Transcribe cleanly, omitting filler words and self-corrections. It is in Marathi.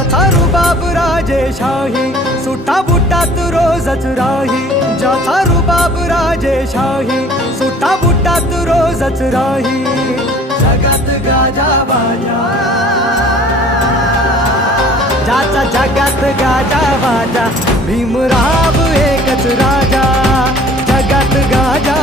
ज्याचा रुबाब राजेशाही, सुटा बुटात रोजच राही. ज्याचा रुबाब राजेशाही, सुटा बुटात रोजच राही. जगात गाजा बाजा, ज्याचा जगात गाजा बाजा, भीमराव एकच राजा. जगात गाजा